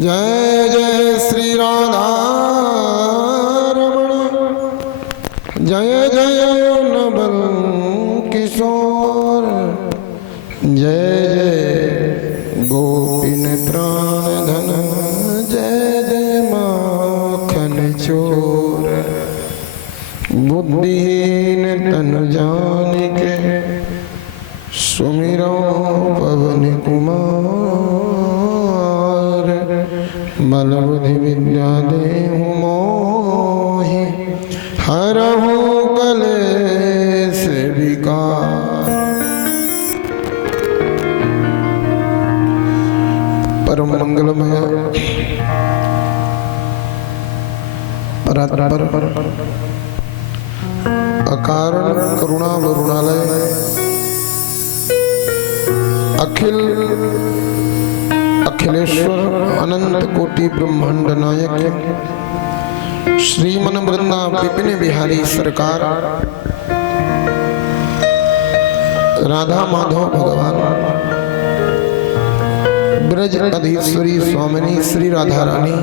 जय जय श्री राधा रमण, जय जय नवल किशोर, जय जय गोपिन प्राण धन, जय जय माखन चोर। बुद्धिहीन तन जानिके सुमिरो पवन कुमार। बल बुद्धि विद्या देहु मोहि, हरहु कलेश विकार। परम मंगलमय परात्पर अकारण करुणा वरुणालय अखिल अखिलेश्वर अनंत कोटि ब्रह्मांड नायक श्रीमन वृंदा विपिन बिहारी सरकार, राधा माधव भगवान, ब्रज अधीश्वरी स्वामिनी श्री राधा रानी,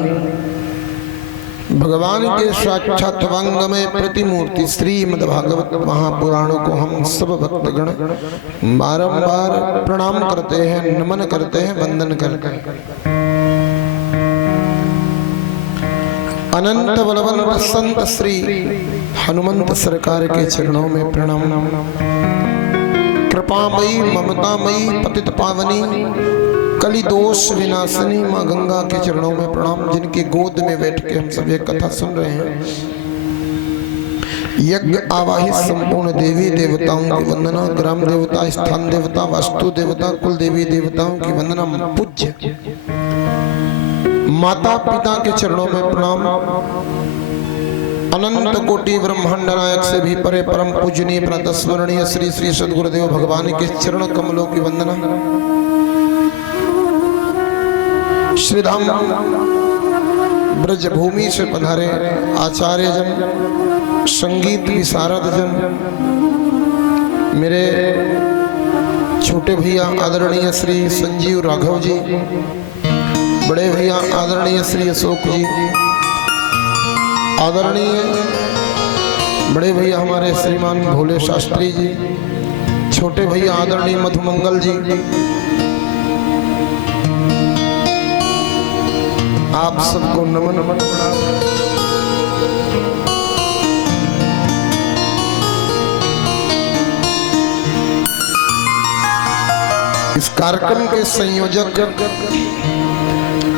भगवान के साक्षात वांगमय प्रतिमूर्ति श्रीमद्भागवत महापुराणों को हम सब भक्तगण बारंबार प्रणाम करते हैं, नमन करते हैं, वंदन करते हैं। अनंत बलवंत संत श्री हनुमंत सरकार के चरणों में प्रणाम। कृपामयी ममतामयी पतित पावनी कली दोष विनाशिनी माँ गंगा के चरणों में प्रणाम, जिनकी गोद में बैठ के हम सब ये कथा सुन रहे हैं। यज्ञ आवाहित संपूर्ण देवी देवताओं की वंदना, ग्राम देवता, स्थान देवता, वास्तु देवता, कुल देवी देवताओं की वंदना, पूज्य माता पिता के चरणों में प्रणाम। अनंत कोटि ब्रह्मांड नायक से भी परे परम पूजनीय प्रातस्मरणीय श्री श्री सद्गुरुदेव भगवान के चरण कमलों की वंदना। श्रीधाम ब्रजभूमि से पधारे आचार्य जन, संगीत विशारद जन, मेरे छोटे भैया आदरणीय श्री संजीव राघव जी, बड़े भैया आदरणीय श्री अशोक जी, आदरणीय बड़े भैया हमारे श्रीमान भोले शास्त्री जी, छोटे भैया आदरणीय मधुमंगल जी, आप सबको नमन। इस कार्यक्रम के संयोजक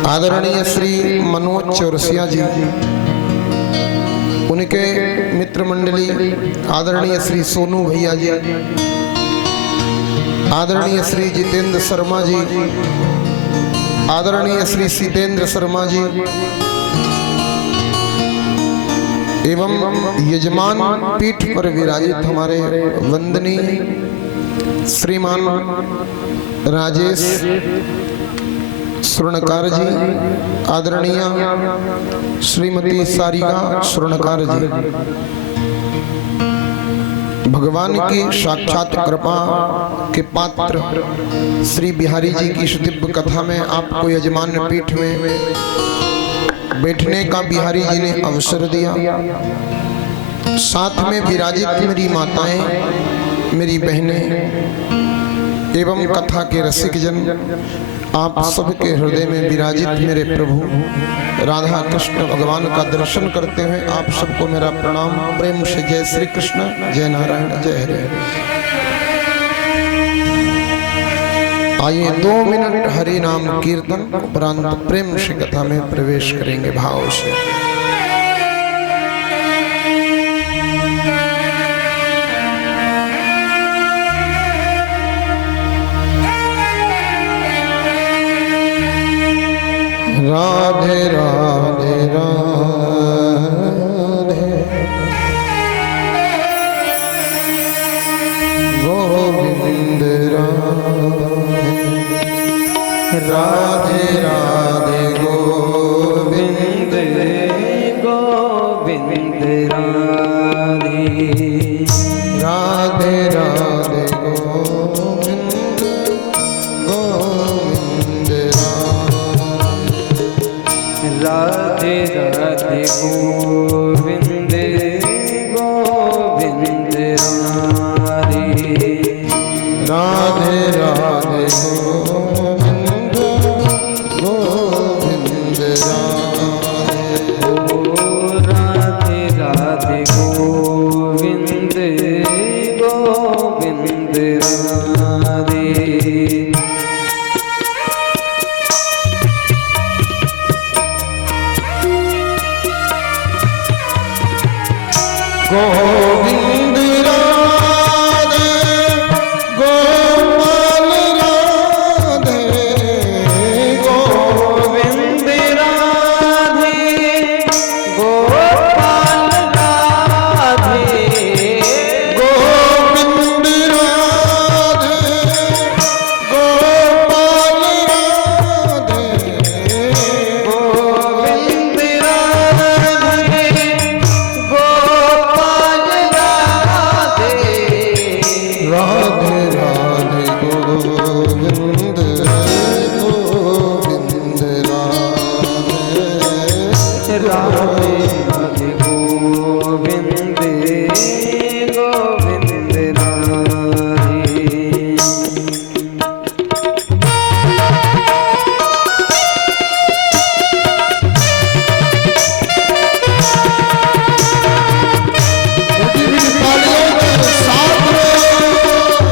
आदरणीय श्री मनोज चौरसिया जी, उनके मित्र मंडली आदरणीय श्री सोनू भैया जी, आदरणीय श्री जितेंद्र शर्मा जी, आदरणीय श्री सीतेंद्र शर्मा जी, एवं यजमान पीठ पर विराजित हमारे वंदनीय श्रीमान राजेश स्वर्णकार जी, आदरणीय श्रीमती सारिका स्वर्णकार जी, भगवान की साक्षात कृपा के पात्र श्री बिहारी जी की दिव्य कथा में आपको यजमान पीठ में बैठने का बिहारी जी ने अवसर दिया। साथ में विराजित मेरी माताएं, मेरी बहनें एवं कथा के रसिक जन, आप सबके हृदय में विराजित मेरे प्रभु राधा कृष्ण भगवान का दर्शन करते हुए आप सबको मेरा प्रणाम, प्रेम से जय श्री कृष्ण, जय नारायण, जय हरे। आइए 2 मिनट हरि नाम कीर्तन उपरांत प्रेम से कथा में प्रवेश करेंगे भाव से। राधे राधे राधे गोविंद राधे राधे गोविंद गोविंद राधे राधे राधे गोविंद गोविंद राधे राधे गोविंद गोविंद राधे राधे राधे गोविंद गोविंद राधे राधे गोविंद गोविंद राधे गोविंद राधे गोपाल राधे गोविंद राधे गोपाल राधे गोविंद राधे गोपाल राधे गोविंद राधे गोपाल राधे राधे राधे गोविंद गोविंद राधे राधे राधे गोविंद गोविंद तालियों के साथ में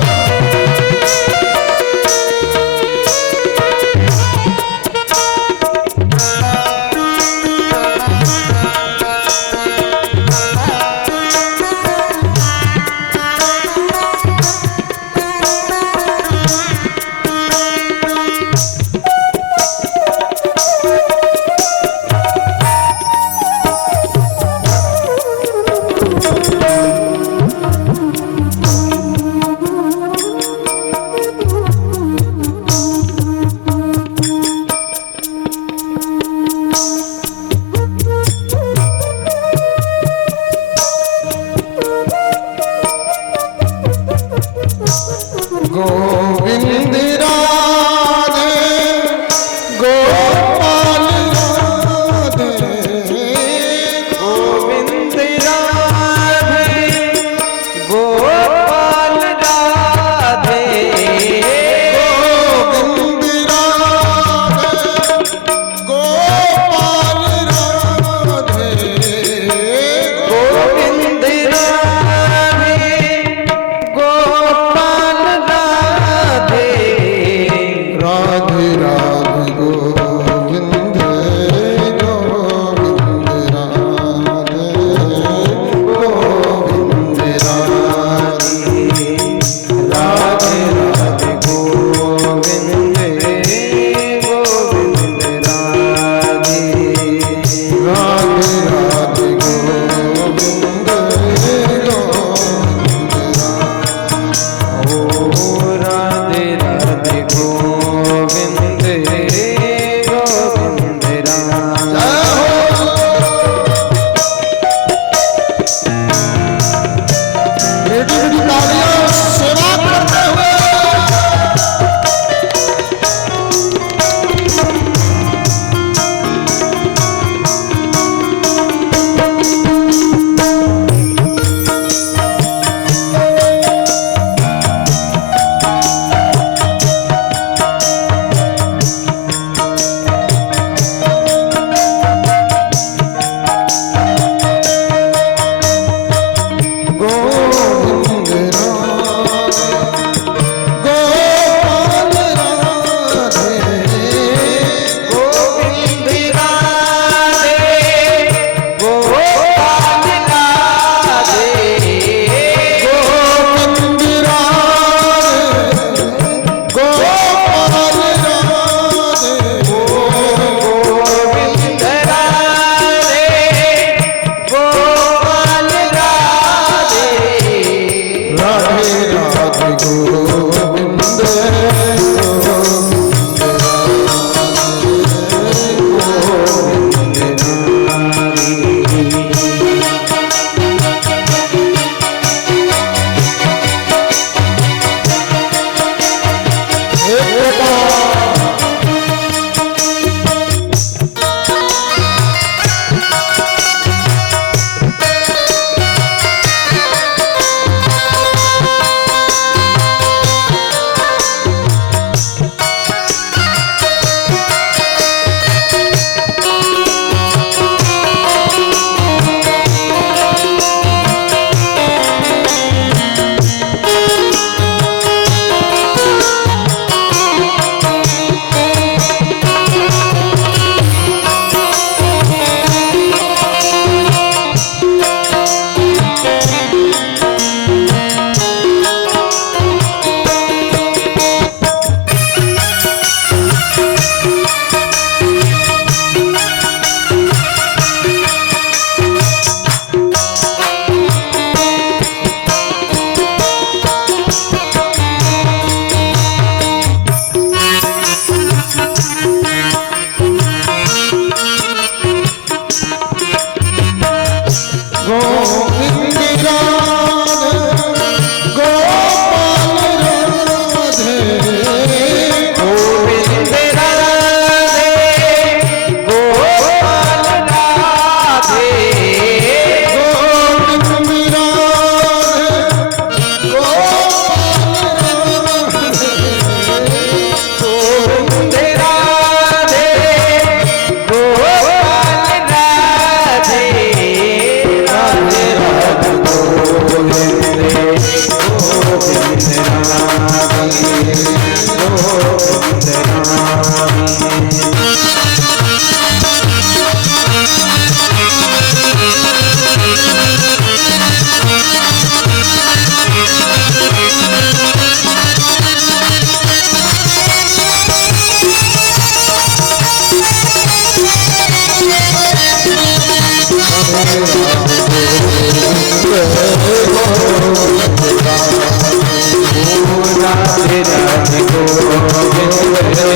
राधे राधे गोविंद जय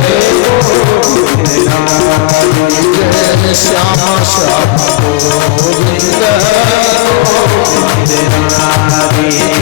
श्यामा श्याम गोविंद राधे राधे राधे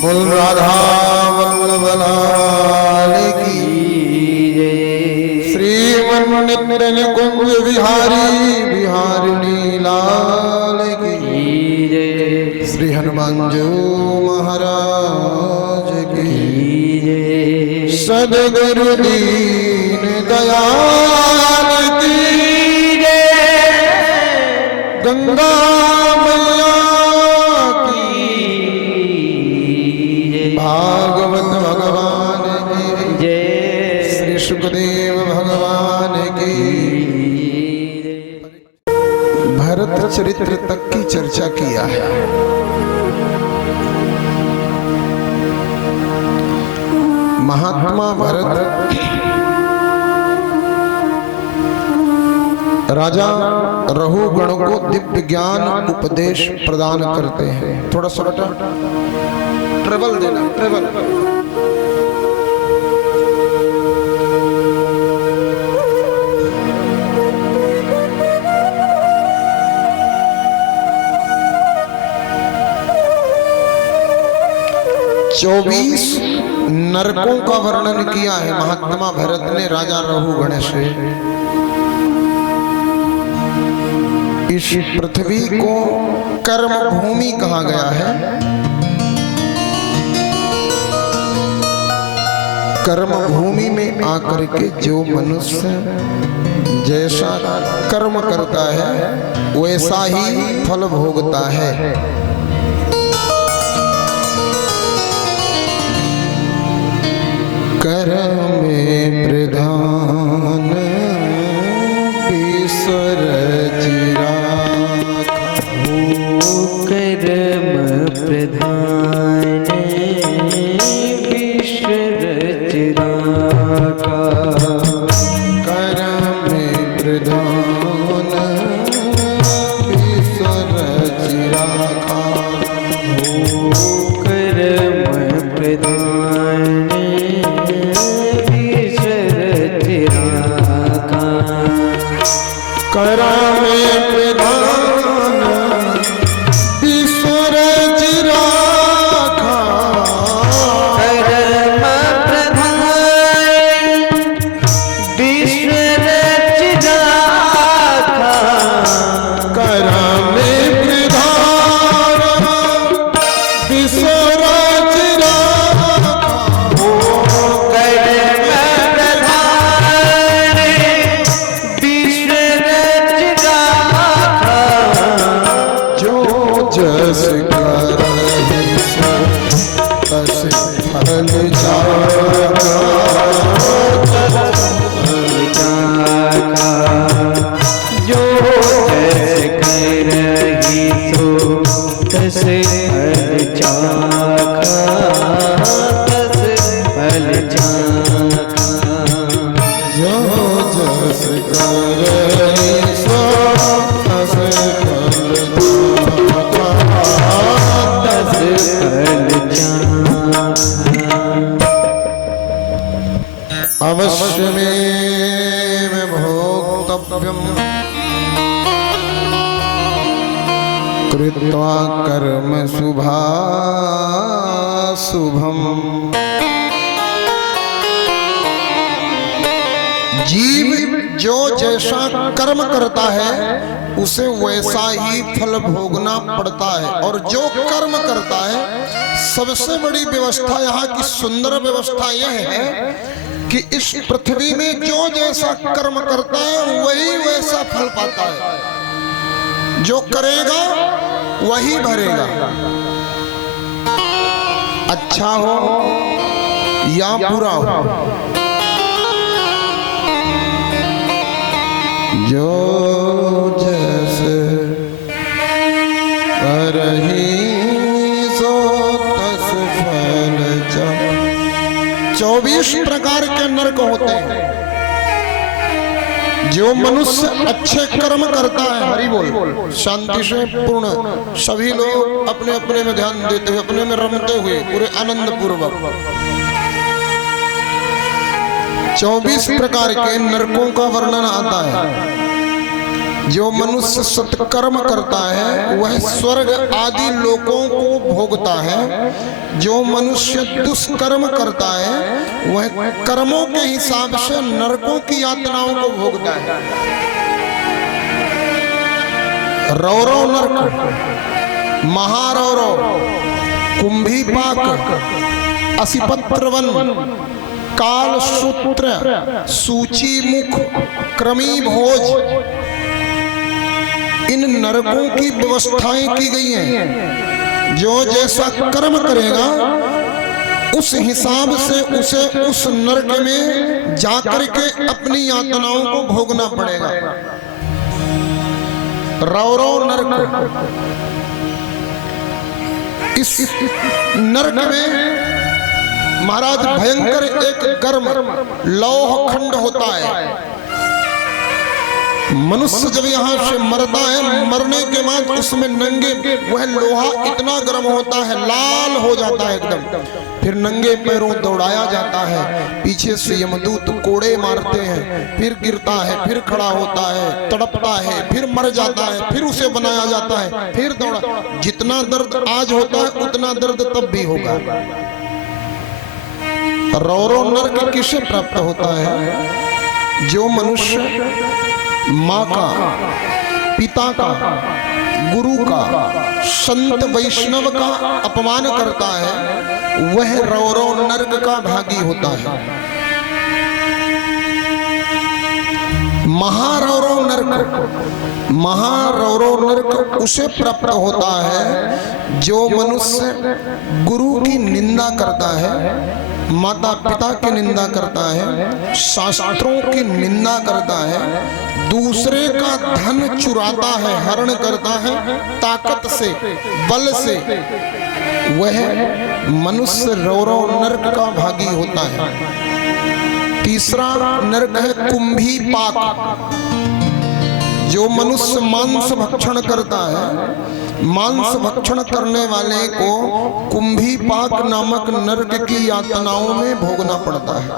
बोल राधा वल्लभ लाल की श्रीमन नित्य निकुंज बिहारी बिहारिणी लाल की श्री हनुमान जो महाराज की सदगुरु दीन दयाल की गंगा मैया भागवत भगवान की जय श्री सुखदेव भगवान की भरत चरित्र तक की चर्चा किया है। महात्मा भरत राजा रहुगण को दिव्य ज्ञान उपदेश प्रदान करते हैं। थोड़ा सा बेटा ट्रेवल देना, ट्रेवल। चौबीस नरकों का वर्णन किया है महात्मा भरत ने राजा रहुगण से। इस पृथ्वी को कर्म भूमि कहा गया है। कर्म भूमि में आकर के जो मनुष्य जैसा कर्म करता है वैसा ही फल भोगता है। कर्म में प्रधान ईश्वर चिरा कर्म प्रधान ईश्वर चिराका। कर्म में प्रधान ईश्वर चिराका। कर्म प्रधान ईश्वर चिराका। कर्म में प्रधान ईश्वर चिराका। कर्म प्रधान ईश्वर चिराका। कर्म में प्रधान ईश्वर चिराका। जो जस करहि सो तस फल जागा। जो जस करहि सो तस फल जागा। अवश्य में भोक्तव्यम श्रोतव्यम् कृत्वा कर्म शुभाशुभम्। जीव जो जैसा कर्म करता है उसे वैसा ही फल भोगना पड़ता है। और जो कर्म करता है, सबसे बड़ी व्यवस्था यहाँ की सुंदर व्यवस्था यह है कि इस पृथ्वी में जो जैसा कर्म करता है वही वैसा फल पाता है। जो करेगा वही भरेगा, अच्छा हो या बुरा हो। जो जैसे करही सो तस फल चम। 24 प्रकार के नरक होते हैं। जो मनुष्य अच्छे कर्म करता है, हरि बोल, शांति से पूर्ण सभी लोग अपने अपने में ध्यान देते हुए, अपने में रमते हुए पूरे आनंद पूर्वक 24 प्रकार के नरकों का वर्णन आता है। जो मनुष्य सत्कर्म करता है वह स्वर्ग आदि लोकों को भोगता है। जो मनुष्य दुष्कर्म करता है वह कर्मों के हिसाब से नरकों की यातनाओं को भोगता है। रौरव नरक, महारौरव, कुंभीपाक, असिपत्रवन, काल सूत्र, सूची मुख, क्रमी भोज, इन नरकों की व्यवस्थाएं की गई हैं। जो जैसा कर्म करेगा उस हिसाब से उसे उस नरक में जाकर के अपनी यातनाओं को भोगना पड़ेगा। रौरव नरक, इस नरक में महाराज भयंकर एक गर्म लौह खंड होता है। मनुष्य जब यहाँ से मरता है, मरने के बाद उसमें नंगे वह लोहा इतना गर्म होता है, लाल हो जाता है एकदम। फिर नंगे पैरों दौड़ाया जाता है, पीछे से यमदूत कोड़े मारते हैं, फिर गिरता है, फिर खड़ा होता है, तड़पता है, फिर मर जाता है, फिर उसे बनाया जाता है, फिर दौड़ा। जितना दर्द आज होता है उतना दर्द तब भी होगा। रौरव नरक किसे प्राप्त होता है? जो मनुष्य माँ का, पिता का, गुरु का, संत वैष्णव का अपमान करता है वह रौरव नरक का भागी होता है। महारौरव नरक, महारौरव नरक उसे प्राप्त होता है जो मनुष्य गुरु की निंदा करता है, माता पिता की निंदा करता है, शास्त्रों की निंदा करता है, दूसरे का धन चुराता है, हरण करता है ताकत से, बल से, वह मनुष्य रौरव नरक का भागी होता है। तीसरा नरक है कुंभीपाक। जो मनुष्य मांस भक्षण करता है, मांस भक्षण करने वाले को कुंभीपाक नामक नरक की यातनाओं में भोगना पड़ता है।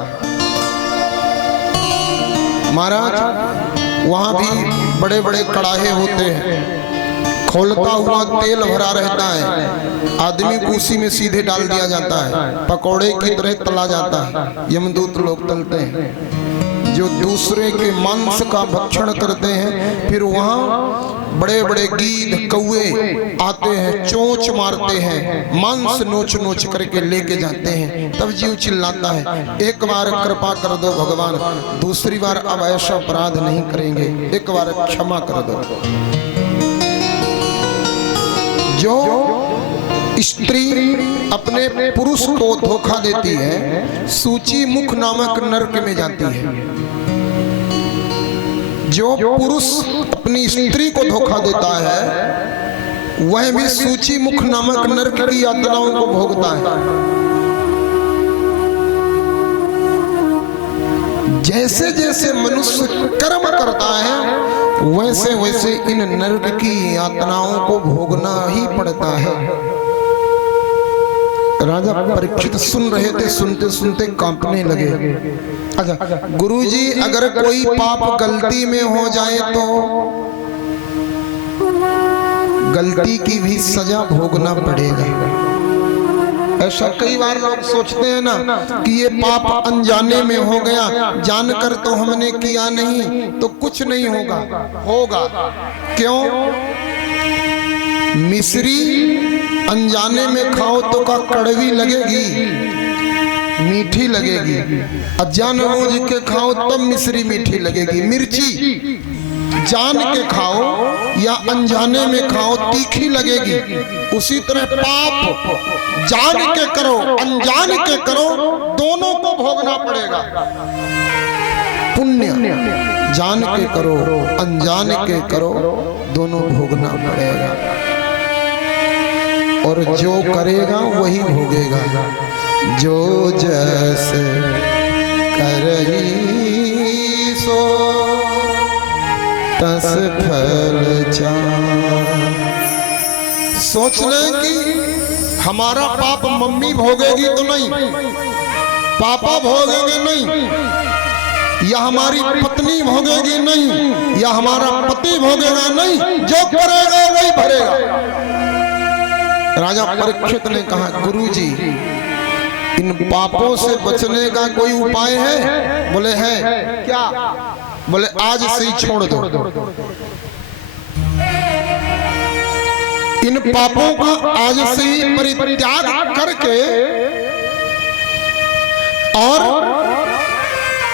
महाराज वहां भी बड़े बड़े कड़ाहे होते हैं, खोलता हुआ तेल भरा रहता है, आदमी को उसी में सीधे डाल दिया जाता है, पकौड़े की तरह तला जाता है, यमदूत लोग तलते हैं। जो दूसरे के मांस का भक्षण करते हैं, फिर वहां बड़े बड़े गीध कौए आते हैं, चोंच मारते हैं, मांस नोच नोच करके लेके जाते हैं। तब जीव चिल्लाता है, एक बार कृपा कर दो भगवान, दूसरी बार अब ऐसा अपराध नहीं करेंगे, एक बार क्षमा कर दो। जो स्त्री अपने पुरुष को धोखा देती है, सूची मुख नामक नरक में जाती है। जो पुरुष अपनी स्त्री को धोखा देता है वह भी सूची मुख नामक नरक की यातनाओं को भोगता है। जैसे जैसे मनुष्य कर्म करता है वैसे वैसे इन नरक की यातनाओं को भोगना ही पड़ता है। राजा परीक्षित सुन रहे थे, सुनते सुनते कांपने लगे। अच्छा गुरुजी, अगर कोई पाप गलती में हो जाए तो गलती की भी सजा भोगना पड़ेगा। ऐसा कई बार लोग सोचते हैं ना कि ये पाप अनजाने में हो गया, जानकर तो हमने किया नहीं तो कुछ नहीं होगा। होगा क्यों? मिश्री अनजाने में खाओ तो का कड़वी लगेगी, मीठी लगेगी। जानबूझ के खाओ तब मिश्री मीठी लगेगी। मिर्ची जान के खाओ या अनजाने में खाओ तीखी लगेगी। उसी तरह पाप जान के करो अनजान के करो, दोनों को भोगना पड़ेगा। पुण्य जान के करो अनजान के करो, दोनों भोगना पड़ेगा। और जो करेगा वही भोगेगा। जो जैसे करही सो तस फल चाह। सोच लें कि हमारा पाप मम्मी भोगेगी तो नहीं, पापा भोगेंगे नहीं, या हमारी पत्नी भोगेगी नहीं, या हमारा पति भोगेगा नहीं। जो करेगा वही भरेगा। राजा परीक्षित ने कहा, गुरुजी इन पापों से बचने का कोई उपाय है? बोले है। क्या? बोले आज से ही छोड़ दो। इन पापों का आज से ही परित्याग करके और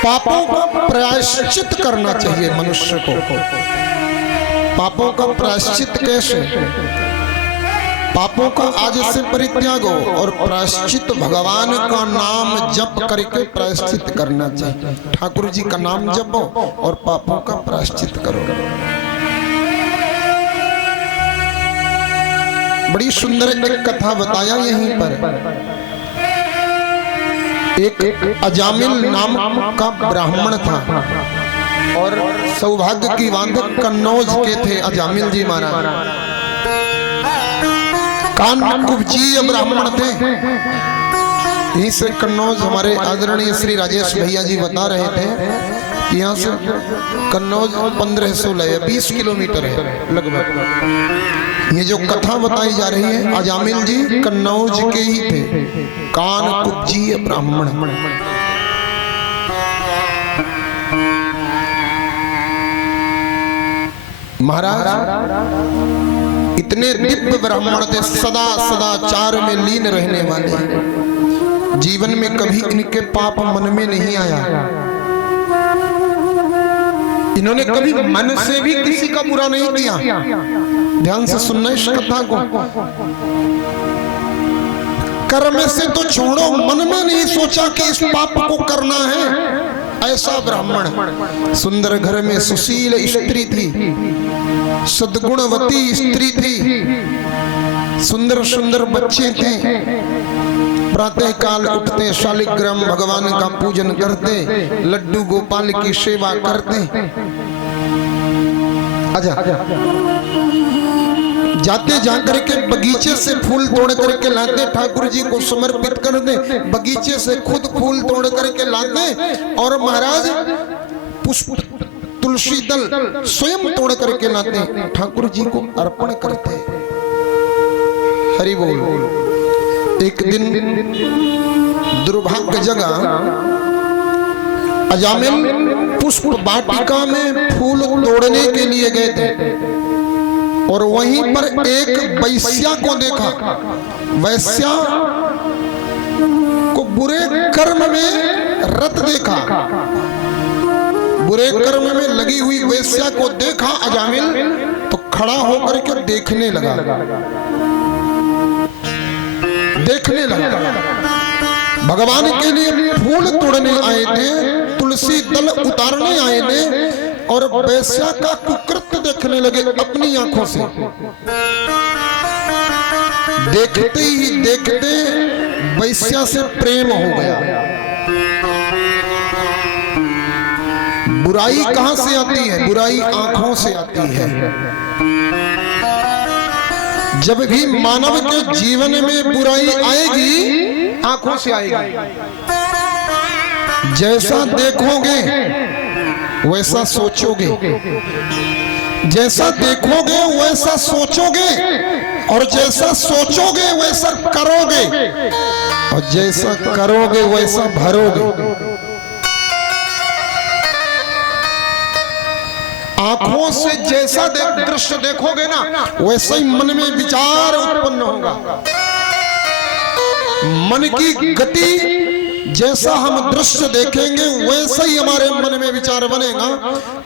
पापों का प्रायश्चित करना चाहिए मनुष्य को। पापों का प्रायश्चित कैसे? पापों का आज से परित्याग हो और प्रायश्चित भगवान का नाम जप करके प्रायश्चित करना चाहिए। ठाकुर जी का नाम जपो और पापों का प्रायश्चित करो। बड़ी सुंदर एक कथा बताया यहीं पर। एक अजामिल नाम का ब्राह्मण था और सौभाग्य की बात कन्नौज के थे अजामिल जी महाराज। कानकुब्जीय ब्राह्मण थे। यहीं से कन्नौज हमारे आदरणीय श्री राजेश भैया जी बता रहे थे कि यहाँ से कन्नौज 1516 20 किलोमीटर है लगभग। ये जो कथा बताई जा रही है, अजामिल जी कन्नौज के ही थे, कानकुब्जीय ब्राह्मण। महाराज इतने दिव्य ब्राह्मण थे, सदा सदाचार में लीन रहने वाले। जीवन में कभी इनके पाप मन में नहीं आया। इन्होंने कभी मन से भी किसी का बुरा नहीं किया। ध्यान से सुनना इस कथा को। कर्म से तो छोड़ो, मन में नहीं सोचा कि इस पाप को करना है। ऐसा ब्राह्मण, सुंदर घर में सुशील स्त्री थी, सद्गुणवती स्त्री थी, सुंदर सुंदर बच्चे थे। प्रातः काल उठते, शालिग्राम भगवान का पूजन करते, लड्डू गोपाल की सेवा करते। अच्छा जाते जाकर के बगीचे से फूल तोड़ करके लाते, ठाकुर जी को समर्पित कर दे। बगीचे से खुद फूल तोड़ करके लाते और महाराज पुष्प तुलसी दल स्वयं तोड़ करके लाते, ठाकुर जी को अर्पण करते। हरि बोल। एक दिन दुर्भाग्य जगा, अजामिल पुष्प वाटिका में फूल तोड़ने के लिए गए थे और वहीं पर एक वैश्या को देखा। वैश्या को बुरे कर्म में रत देखा। बुरे कर्म में लगी हुई वैश्या को देखा अजामिल तो खड़ा होकर के देखने लगा। देखने लगा। भगवान के लिए फूल तोड़ने आए थे, तुलसी दल उतारने आए थे और वैश्या का कुकृत्य देखने लगे अपनी आंखों से। देखते ही देखते वैश्या से प्रेम हो गया। बुराई कहां से आती है? बुराई आंखों से आती है। जब भी मानव के जीवन में बुराई आएगी, आंखों से आएगी। जैसा देखोगे वैसा सोचोगे, जैसा देखोगे वैसा सोचोगे, और जैसा सोचोगे वैसा करोगे, और जैसा करोगे वैसा भरोगे। आंखों से जैसा दृश्य देखोगे ना, वैसा ही मन में विचार उत्पन्न होगा। मन की गति जैसा हम दृश्य देखेंगे वैसा ही हमारे मन में विचार बनेगा,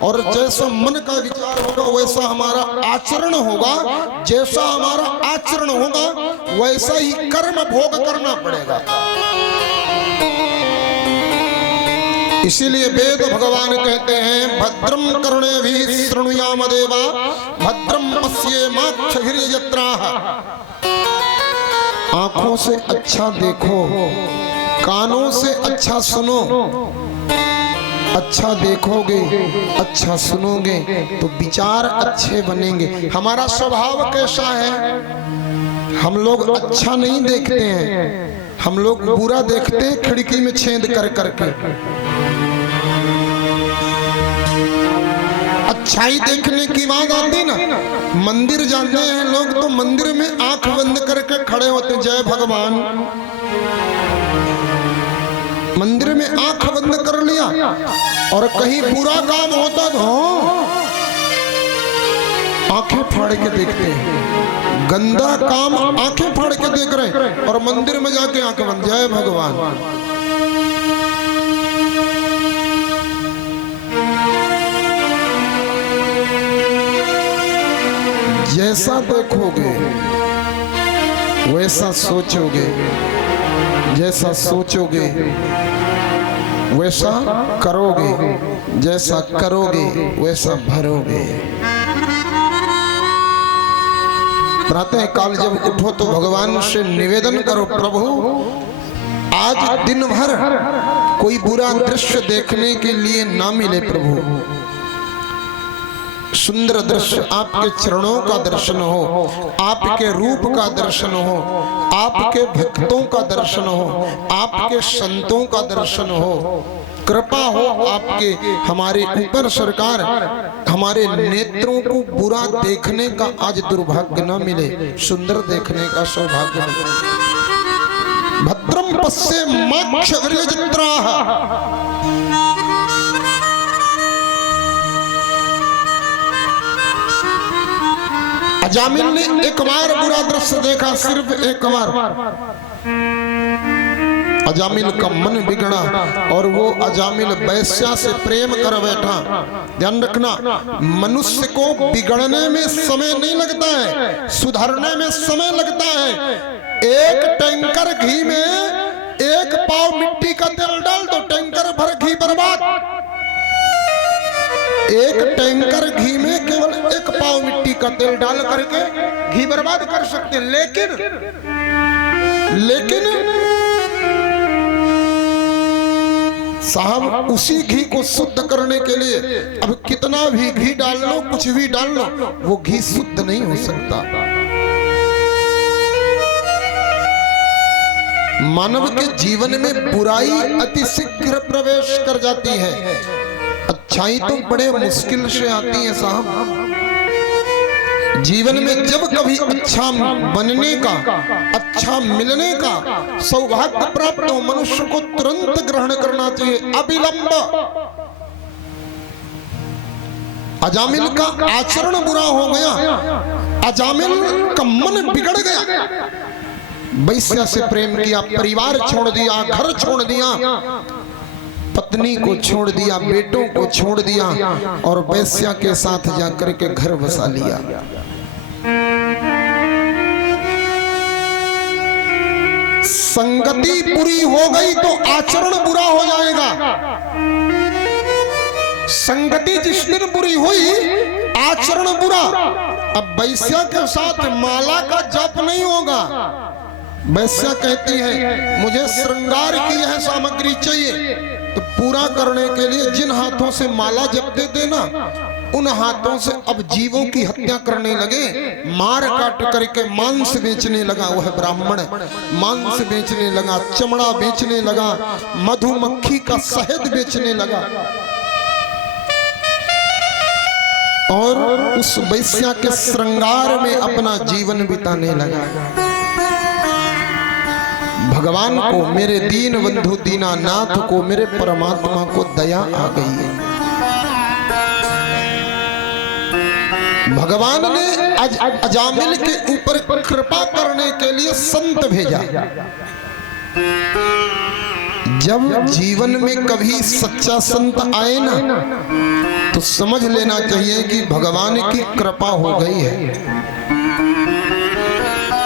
और जैसा मन का विचार होगा वैसा हमारा आचरण होगा, जैसा हमारा आचरण होगा वैसा ही कर्म भोग करना पड़ेगा। इसीलिए वेद भगवान कहते हैं, भद्रम कर्णेभिः शृणुयाम देवा, भद्रम पश्येमाक्षभिर्यजत्राः। आंखों से अच्छा देखो, कानों से अच्छा सुनो। अच्छा देखोगे, अच्छा सुनोगे तो विचार अच्छे बनेंगे। हमारा स्वभाव कैसा है? हम लोग अच्छा नहीं देखते हैं, हम लोग बुरा देखते हैं खिड़की में छेद कर करके। अच्छाई देखने की बात आती ना, मंदिर जाते हैं लोग तो मंदिर में आंख बंद करके खड़े होते, जय भगवान। मंदिर में आंख बंद कर लिया, और कहीं बुरा काम होता तो आंखें फाड़ के देखते हैं। गंदा काम आंखें फाड़ के देख रहे हैं, और मंदिर में जाके आंखें बंद, जय भगवान। जैसा देखोगे वैसा सोचोगे, जैसा सोचोगे वैसा करोगे, जैसा करोगे वैसा भरोगे। प्रातः काल जब उठो तो भगवान से निवेदन करो, प्रभु आज दिन भर कोई बुरा दृश्य देखने के लिए ना मिले। प्रभु सुंदर दृश्य, आपके चरणों का दर्शन हो, आपके रूप का दर्शन हो, आपके भक्तों का दर्शन हो, आपके संतों का दर्शन हो। कृपा हो आपके हमारे ऊपर सरकार, हमारे नेत्रों को बुरा देखने का आज दुर्भाग्य न मिले, सुंदर देखने का सौभाग्य मिले। भद्रम पश्येमाक्षभिर्यजत्राः। अजामिल ने एक बार बुरा दृश्य देखा, सिर्फ एक बार। अजामिल का मन बिगड़ा और वो अजामिल वैश्या से प्रेम कर बैठा। ध्यान रखना, मनुष्य को बिगड़ने में समय नहीं लगता है, सुधरने में समय लगता है। एक टैंकर घी में एक पाव मिट्टी का तेल डाल दो, टैंकर भर घी बर्बाद। एक टैंकर घी में केवल एक पाव मिट्टी का तेल डाल करके घी बर्बाद कर सकते हैं, लेकिन साहब उसी घी को शुद्ध करने के लिए अब कितना भी घी डाल लो, कुछ भी डाल लो, वो घी शुद्ध नहीं हो सकता। मानव के जीवन में बुराई अति शीघ्र प्रवेश कर जाती है, अच्छाई तो बड़े मुश्किल से आती है साहब। जीवन में जब कभी अच्छा बनने का, अच्छा मिलने का सौभाग्य प्राप्त हो, मनुष्य को तुरंत ग्रहण करना चाहिए, अविलंब। अजामिल का आचरण बुरा हो गया, अजामिल का मन बिगड़ गया, वैश्या से प्रेम किया, परिवार छोड़ दिया, घर छोड़ दिया, पत्नी को छोड़ दिया, बेटों को छोड़ दिया, और वैश्या के साथ जाकर के घर बसा लिया। संगति बुरी हो गई तो आचरण बुरा हो जाएगा। संगति जिस दिन बुरी हुई, आचरण बुरा। अब वैश्या के साथ माला का जप नहीं होगा। वैश्या कहती है मुझे श्रृंगार की यह सामग्री चाहिए, तो पूरा करने के लिए जिन हाथों से माला जपते थे ना, उन हाथों से अब जीवों की हत्या करने लगे। मार काट करके मांस बेचने लगा वह ब्राह्मण, मांस बेचने लगा, चमड़ा बेचने लगा, मधुमक्खी का शहद बेचने लगा और उस वैश्या के श्रृंगार में अपना जीवन बिताने लगा। भगवान को, मेरे दीन बंधु दीनानाथ को, मेरे परमात्मा को दया आ गई है। भगवान ने अजामिल के ऊपर कृपा करने के लिए संत भेजा। जब जीवन में कभी सच्चा संत आए ना, तो समझ लेना चाहिए कि भगवान की कृपा हो गई है।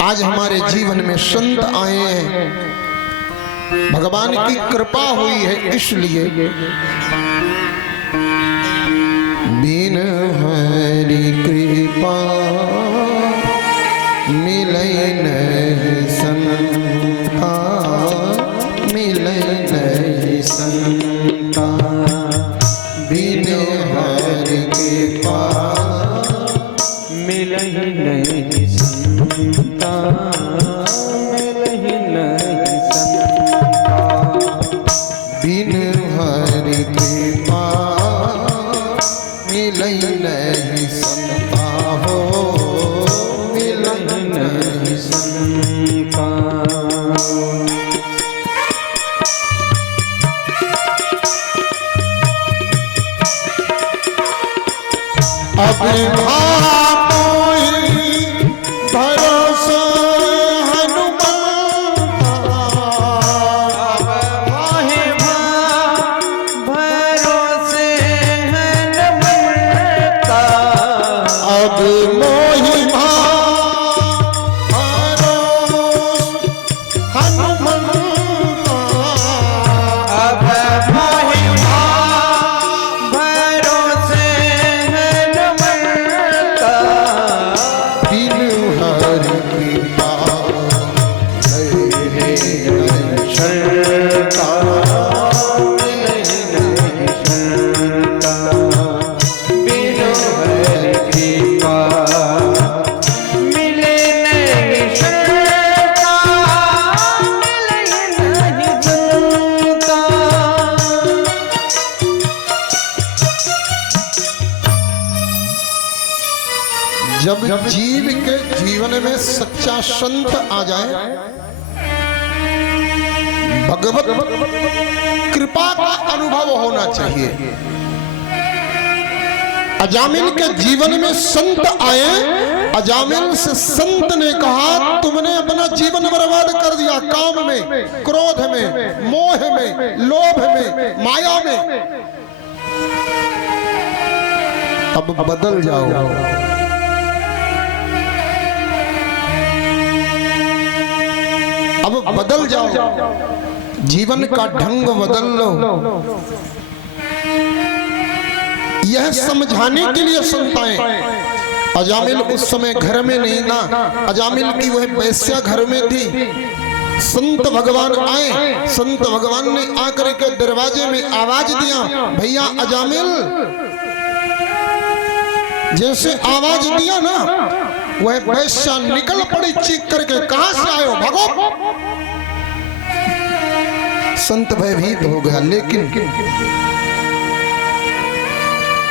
आज हमारे जीवन में संत आए हैं, भगवान की कृपा हुई है, इसलिए बिन हरि कृपा मिलै नहीं संता, मिलै नहीं संता, बिन हरि कृपा मिलहि नहीं संता, मिलहि नहीं संता, बिन हरि कृपा मिलै नहीं संता हो, मिलै नहीं संता। अब भरोसा भरोसे हनुमंता, अब मोहि हनुमंता, अब मोहि भरोसे हनुमंता, बिन हरि कृपा शरणता, मिलहि नहीं शरणता, बिन हरि कृपा मिले नहीं शरणता, मिलहि नहीं शरणता। जब जीव के जीवन में सच्चा संत आ जाए, भगवत कृपा का अनुभव होना चाहिए। अजामिल के जीवन में संत आए, अजामिल से संत ने कहा तुमने अपना जीवन बर्बाद कर दिया, काम में, क्रोध में, मोह में, लोभ में, माया में, अब बदल जाओ। अब बदल जाओ, जीवन का ढंग बदल लो। यह समझाने के लिए संत आए। अजामिल उस समय घर में नहीं ना, अजामिल की वह वैश्या घर में थी। संत भगवान आए, संत भगवान ने आकर के दरवाजे में आवाज दिया, भैया अजामिल। जैसे आवाज दिया ना, वह वैश्या निकल पड़ी चीख करके, कहां से आए हो, भगो। संत भयभीत हो गया, लेकिन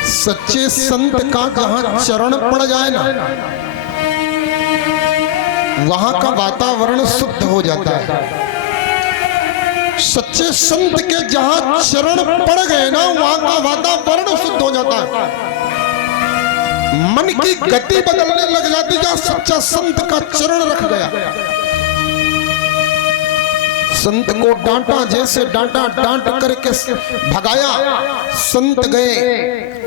सच्चे संत का जहां चरण पड़ जाए ना, वहां का वातावरण शुद्ध हो जाता है। सच्चे संत के जहां चरण पड़ गए ना, वहां का वातावरण शुद्ध हो जाता है। मन की गति बदलने लग जाती जहां सच्चा संत का चरण रख गया। संत को डांटा, जैसे डांटा, डांट करके भगाया। संत गए,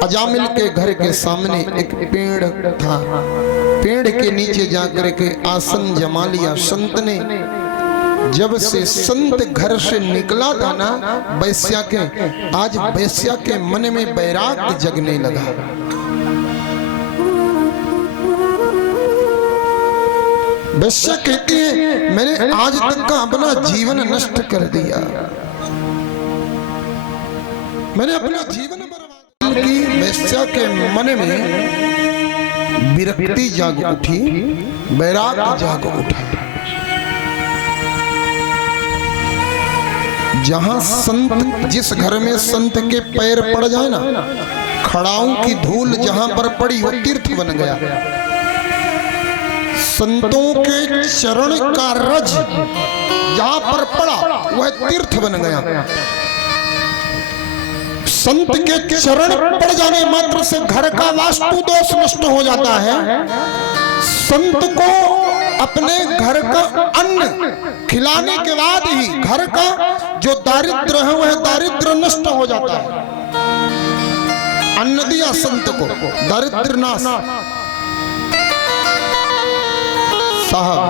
अजामिल के घर के सामने एक पेड़ था, पेड़ के नीचे जाकर के आसन जमा लिया संत ने। जब से संत घर से निकला था ना, वैश्या के, आज वैश्या के मन में वैराग्य जगने लगा। वैश्या कहती है मैंने आज तक का अपना जीवन नष्ट कर दिया। मैंने अपना जीवन बर्बाद की वैश्या के मन में विरक्ति जाग उठी, बैराग जाग उठा। जहां संत, जिस घर में संत के पैर पड़ जाए ना, खड़ाऊं की धूल जहां पर पड़ी वो तीर्थ बन गया। संतों के चरण का रज जहां पर पड़ा वह तीर्थ बन गया। संत के चरण पड़ जाने मात्र से घर का वास्तु दोष नष्ट हो जाता है। संत को अपने घर का अन्न खिलाने के बाद ही घर का जो दारिद्र है वह दारिद्र नष्ट हो जाता है। अन्न दिया संत को, दारिद्र नाश। साहब,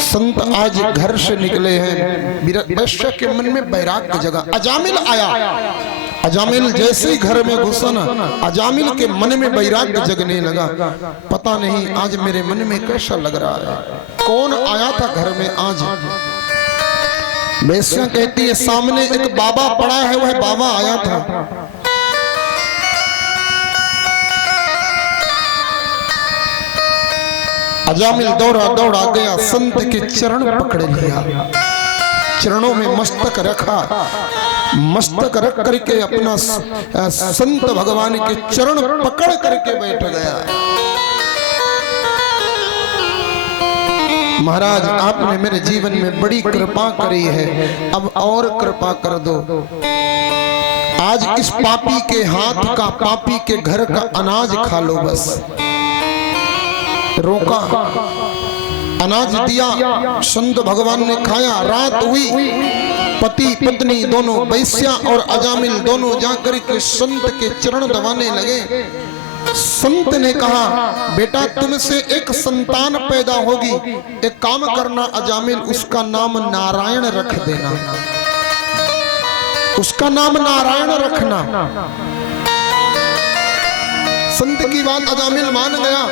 संत आज घर से निकले हैं, वैश्य के मन में बैराग जगा। अजामिल आया, अजामिल जैसे ही घर में घुसा ना, अजामिल के मन में बैराग जगने लगा। पता नहीं आज मेरे मन में कैसा लग रहा है, कौन आया था घर में आज। वैश्या कहती है सामने एक बाबा पड़ा है, वह बाबा आया था। अजामिल दौड़ा दौड़ा गया, संत के चरण पकड़ लिया, चरणों में मस्तक रखा, मस्तक रख करके अपना संत भगवान के चरण पकड़ करके बैठ गया। महाराज, आपने मेरे जीवन में बड़ी कृपा करी है, अब और कृपा कर दो। आज इस पापी के हाथ का, पापी के घर का अनाज खा लो बस। रोका, अनाज दिया, संत भगवान ने खाया। रात हुई, पति पत्नी दोनों, वैश्या और अजामिल दोनों जाकर के संत के चरण दबाने लगे। संत ने कहा बेटा तुमसे एक संतान पैदा होगी, एक काम करना अजामिल, उसका नाम नारायण रख देना, उसका नाम नारायण रखना। संत की बात अजामिल मान गया।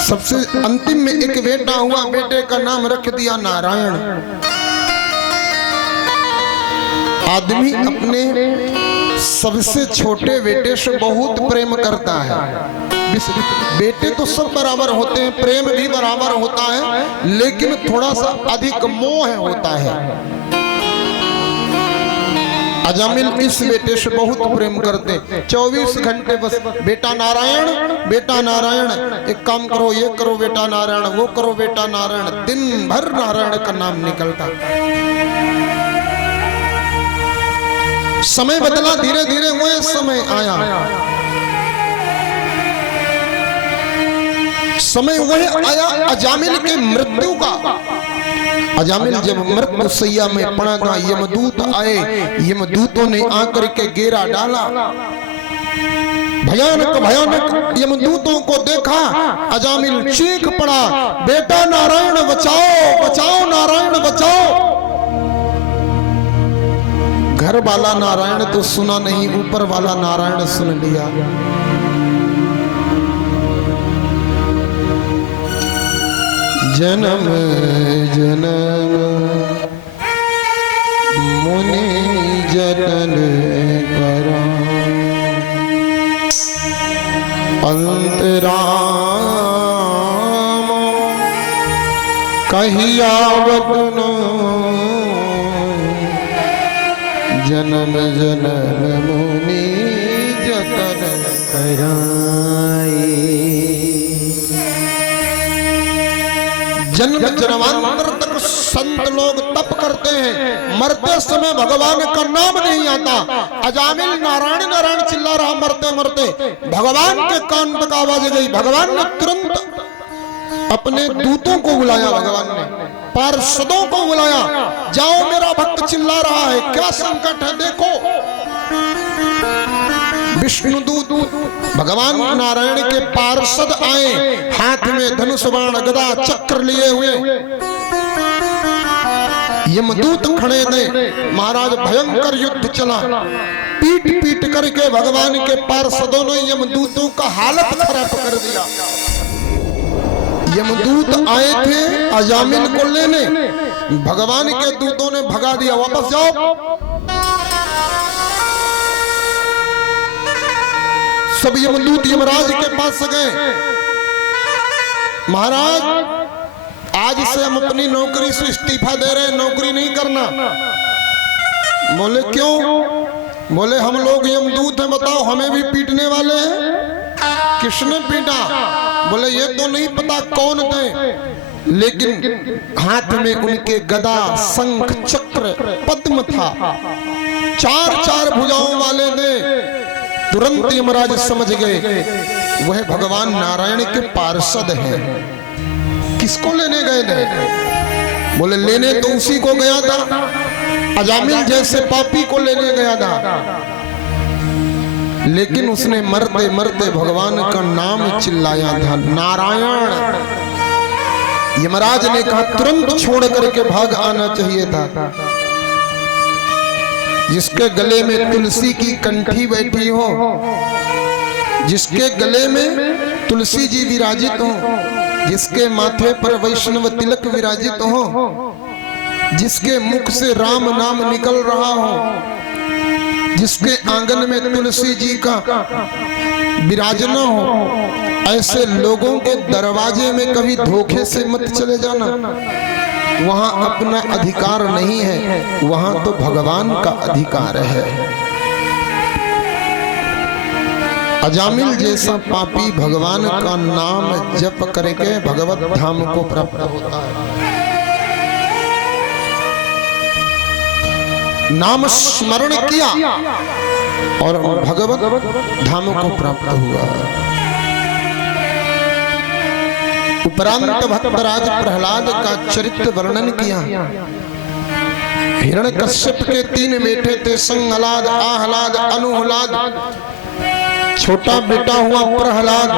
सबसे अंतिम में एक बेटा हुआ, बेटे का नाम रख दिया नारायण। आदमी अपने सबसे छोटे बेटे से बहुत प्रेम करता है। बेटे तो सब बराबर होते हैं, प्रेम भी बराबर होता है, लेकिन थोड़ा सा अधिक मोह होता है। अजामिल इस बेटे से बहुत प्रेम करते, 24 घंटे बस बेटा नारायण, बेटा नारायण, एक काम करो, ये करो बेटा नारायण, वो करो बेटा नारायण, दिन भर नारायण का नाम निकलता। समय बदला, धीरे धीरे वह समय आया, समय वह आया अजामिल के मृत्यु का। अजामिल जब मृत्यु सैया में पड़ा था, यमदूत आए, यमदूतों ने आकर के घेरा डाला। भयानक भयानक यमदूतों को देखा, अजामिल चीख पड़ा, बेटा नारायण बचाओ, बचाओ नारायण बचाओ। घर वाला नारायण तो सुना नहीं, ऊपर वाला नारायण सुन लिया। जन्म जन्म मुनि जतन करा, अंतराम कहियावत न, जन्म जन्म मुनि जतन कराए। जन्म जन्मांतर तक संत लोग तप करते हैं, मरते समय भगवान का नाम नहीं आता। अजामिल नारायण नारायण चिल्ला रहा मरते मरते, भगवान के कान तक आवाज गई। भगवान ने तुरंत अपने दूतों को बुलाया, भगवान ने पार्षदों को बुलाया, जाओ मेरा भक्त चिल्ला रहा है, क्या संकट है देखो। विष्णुदूत भगवान नारायण के पार्षद आए, हाथ में धनुष बाण गदा चक्र लिए हुए। यमदूत खड़े थे। महाराज भयंकर युद्ध चला, पीट पीट करके भगवान के पार्षदों ने यमदूतों का हालत खराब कर दिया। यमदूत आए थे अजामिल को लेने, भगवान के दूतों ने भगा दिया, वापस जाओ। सब यमदूत यमराज के पास गए, महाराज आज से हम अपनी नौकरी से इस्तीफा दे रहे हैं, नौकरी नहीं करना। बोले क्यों? बोले हम लोग यमदूत हैं, बताओ हमें भी पीटने वाले हैं। किसने पीटा? बोले ये तो नहीं पता कौन थे, लेकिन हाथ में उनके गदा शंख चक्र पद्म था, चार चार भुजाओं वाले थे। तुरंत यमराज समझ गए वह भगवान नारायण के पार्षद हैं। किसको लेने गए थे? बोले लेने तो उसी को गया था, अजामिल जैसे पापी को लेने गया था, लेकिन उसने मरते मरते भगवान का नाम चिल्लाया था, नारायण। यमराज ने कहा तुरंत छोड़ करके भाग आना चाहिए था। जिसके गले में तुलसी की कंठी बैठी हो, जिसके गले में तुलसी जी विराजित हो, जिसके माथे पर वैष्णव तिलक विराजित हो, जिसके मुख से राम नाम निकल रहा हो, जिसके आंगन में तुलसी जी का विराजना हो, ऐसे लोगों के दरवाजे में कभी धोखे से मत चले जाना। वहां अपना अधिकार नहीं है, वहां तो भगवान का अधिकार है। अजामिल जैसा पापी भगवान का नाम जप करके भगवत धाम को प्राप्त होता है। नाम स्मरण किया और भगवत धाम को प्राप्त हुआ। उपरांत भक्तराज प्रहलाद का चरित्र वर्णन किया। हिरण्यकश्यप के 3 बेटे थे, संहलाद, आहलाद, अनुहलाद। छोटा बेटा हुआ प्रहलाद।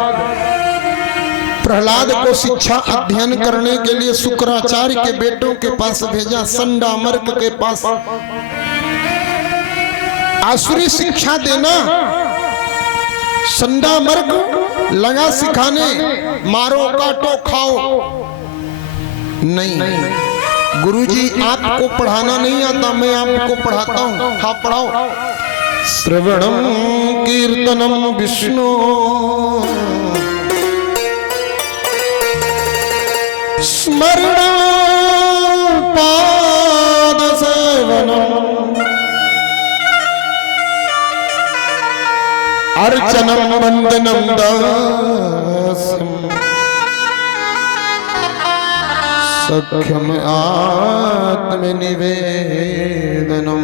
प्रहलाद को शिक्षा अध्ययन करने के लिए शुक्राचार्य के बेटों के पास भेजा, संडामर्क के पास। आसुरी शिक्षा देना। संडामर्क लगा सिखाने, मारो काटो खाओ। नहीं, गुरुजी आपको पढ़ाना नहीं आता, मैं आपको पढ़ाता हूँ। हाँ पढ़ाओ। श्रवणम कीर्तनम विष्णु स्मरणम पाद सेवनम अर्चनम वंदनम दास्यम सख्यम आत्म निवेदनम।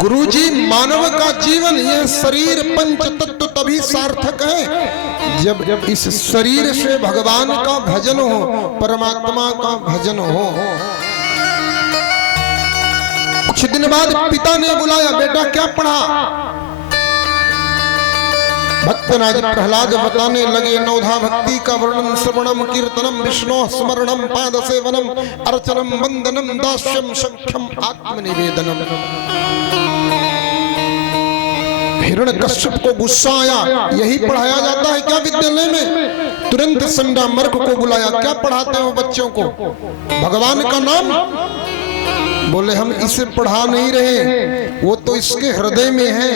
गुरुजी, मानव का जीवन यह शरीर पंच तत्व तभी सार्थक है जब इस शरीर से भगवान का भजन हो, परमात्मा का भजन हो। कुछ दिन बाद पिता ने बुलाया, बेटा क्या पढ़ा? भक्तराज प्रहलाद बताने लगे, नवधा भक्ति का वर्णन, श्रवणम कीर्तनम विष्णु स्मरणम पाद सेवनम अर्चनम वंदनम दास्यम सख्यम आत्मनिवेदनम। हिरण्यकश्यप को गुस्सा आया, यही पढ़ाया जाता है क्या विद्यालय में? तुरंत संडामर्क को बुलाया, क्या पढ़ाते हो बच्चों को? भगवान का नाम। बोले हम इसे पढ़ा नहीं रहे, वो तो इसके हृदय में है।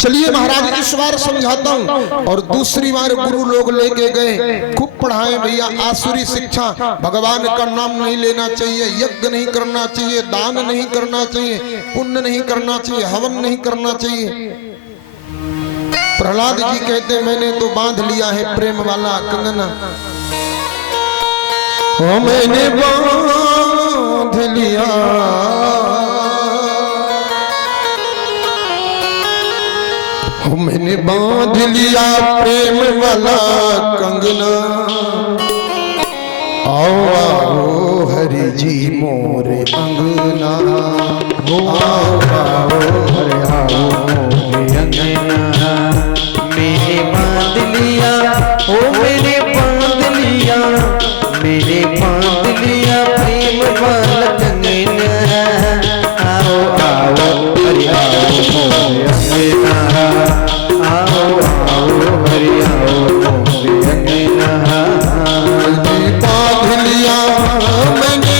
चलिए महाराज इस बार समझाता हूं। और दूसरी बार गुरु लोग लेके गए, खूब पढ़ाए भैया। आसुरी शिक्षा, भगवान का नाम नहीं लेना चाहिए, यज्ञ नहीं करना चाहिए, दान नहीं करना चाहिए, पुण्य नहीं करना चाहिए, हवन नहीं करना चाहिए। प्रहलाद जी कहते मैंने तो बांध लिया है प्रेम वाला कंगना, मैंने बांध लिया, मैंने बांध लिया प्रेम वाला कंगना। आओ आओ हरि जी मोरे अंगना, आओ आओ हरि आओ मोरे अंगना। मैंने बांध लिया, ओ मैंने बांध लिया, मैंने बांध लिया प्रेम वाला कंगना। आओ आओ हरि आओ मोरे अंगना, आओ आओ हरि आओ मोरे अंगना। मैंने बांध लिया, मैंने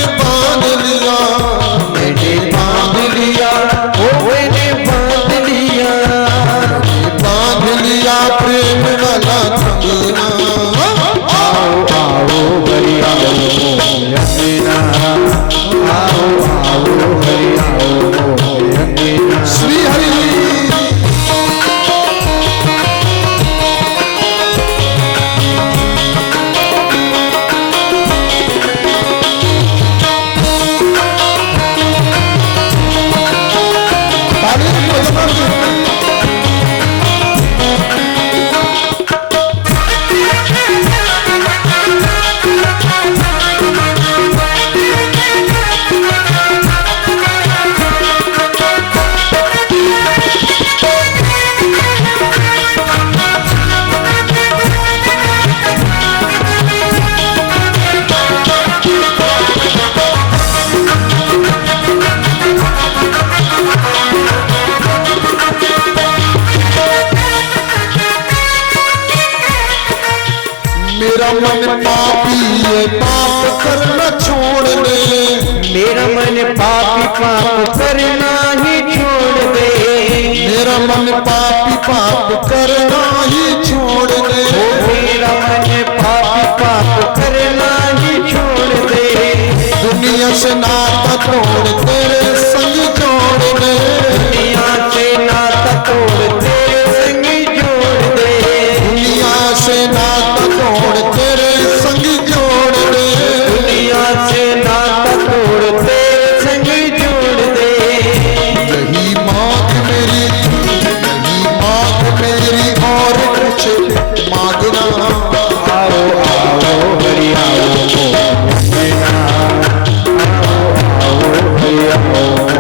मन पापी ये पाप करना छोड़ दे। मेरा मन पापी पाप करना ही छोड़ दे। मेरा मन पापी पाप करना ही छोड़ दे। मेरा मन पापी पाप करना ही छोड़ दे। दुनिया से नाता तोड़ तेरे संग जोड़ दे। दुनिया से नाता तोड़ तेरे संग जोड़ दे। दुनिया से नाता तोड़ तेरे संग जोड़ दे। दुनिया से नाता तोड़ तेरे संग जोड़ दे। यही मांग मेरी, यही मांग मेरी, और कुछ मांगना। आओ आओ हरि आओ, आओ आओ हरि आओ।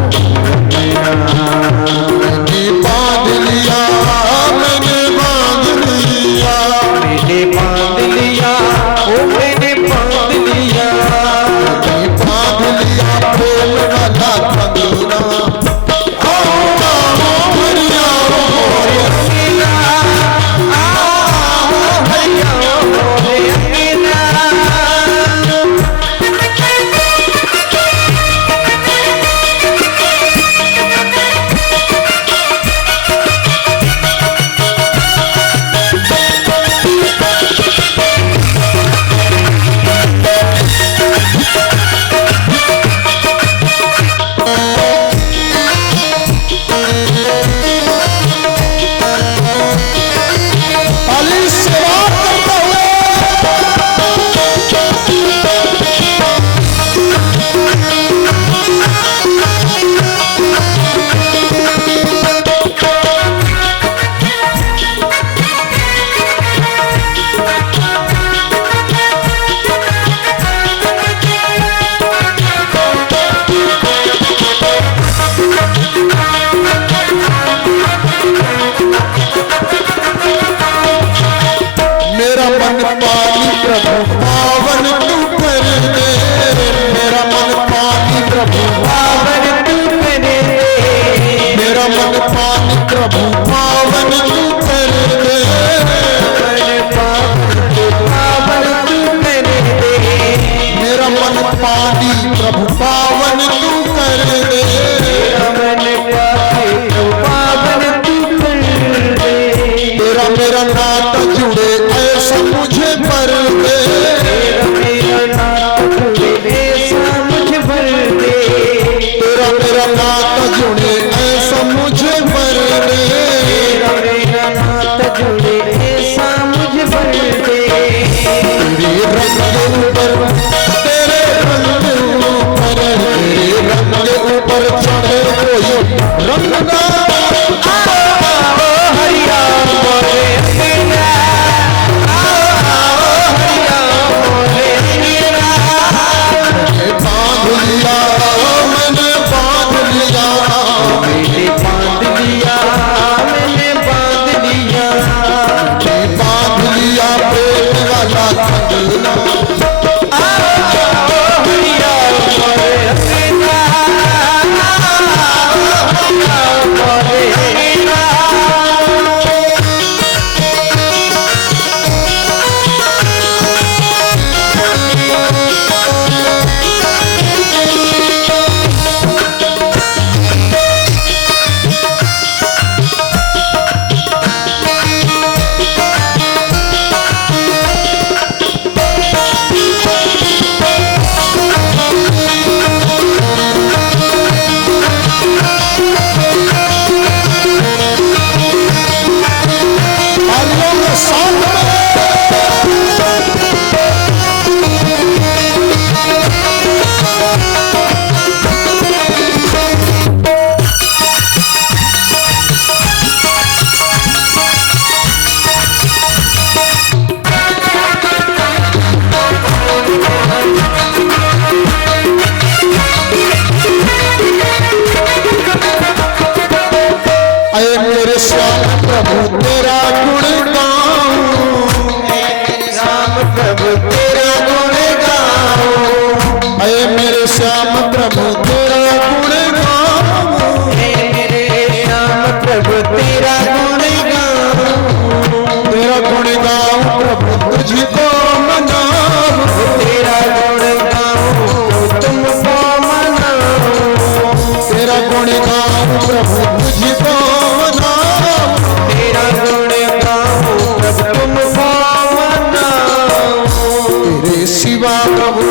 सिवा प्रभु,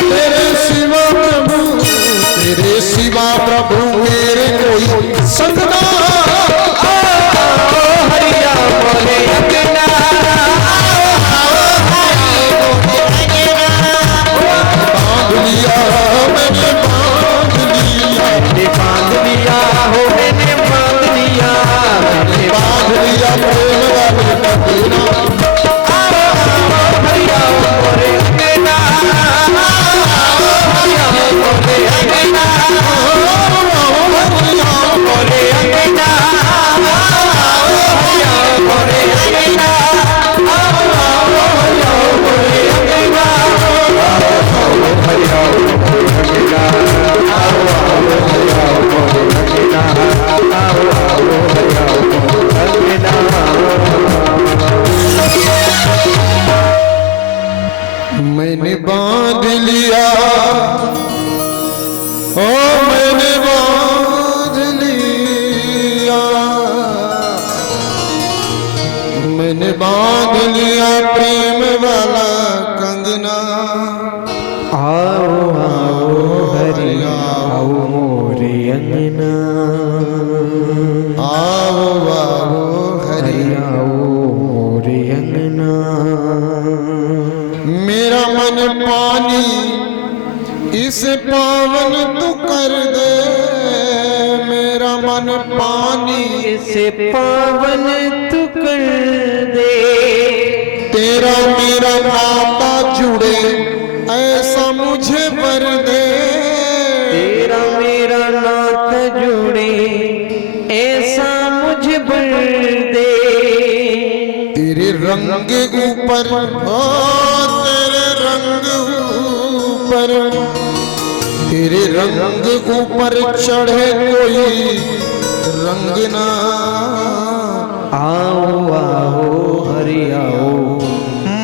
तेरे सिवा प्रभु, तेरे सिवा प्रभु मेरे कोई सजना। हरिया बोले अंगना, बांध लिया मैंने बांध लिया, बांध लिया हो मैंने बांध लिया, बांध लिया प्रेम वाले कंगना। हरिया बोले अंगना, हरिया बोले अंगना, बोले अंगना, हरिया बोले अंगना, हरिया बोले अंगना, हरिया मैंने बांध लिया, ओ मैंने बांध लिया, मैंने बांध लिया प्रेम वाला कंगना। आओ आओ हरि आओ मोरे अंगना, आओ आओ हरि आओ मोरे अंगना, मेरा मन पानी इसे पावन तू कर दे, मेरा मन पानी इसे पावन तू कर दे, तेरा मेरा नाता जुड़े ऐसा मुझे वर दे, तेरा मेरा नाता जुड़े ऐसा मुझे भर दे, तेरे रंग ऊपर ओ तेरे रंग ऊपर, तेरे रंग ऊपर चढ़े कोई रंग ना। आओ आओ हरि आओ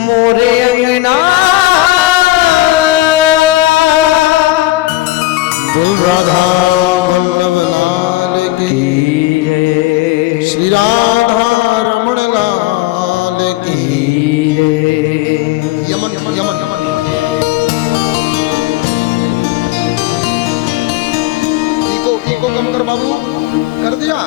मोरे अंगना, बोल राधा वल्लभ लाल की, जय श्री राधा रमण लाल की। यमन यमन इको कम कर बाबू, कर दिया।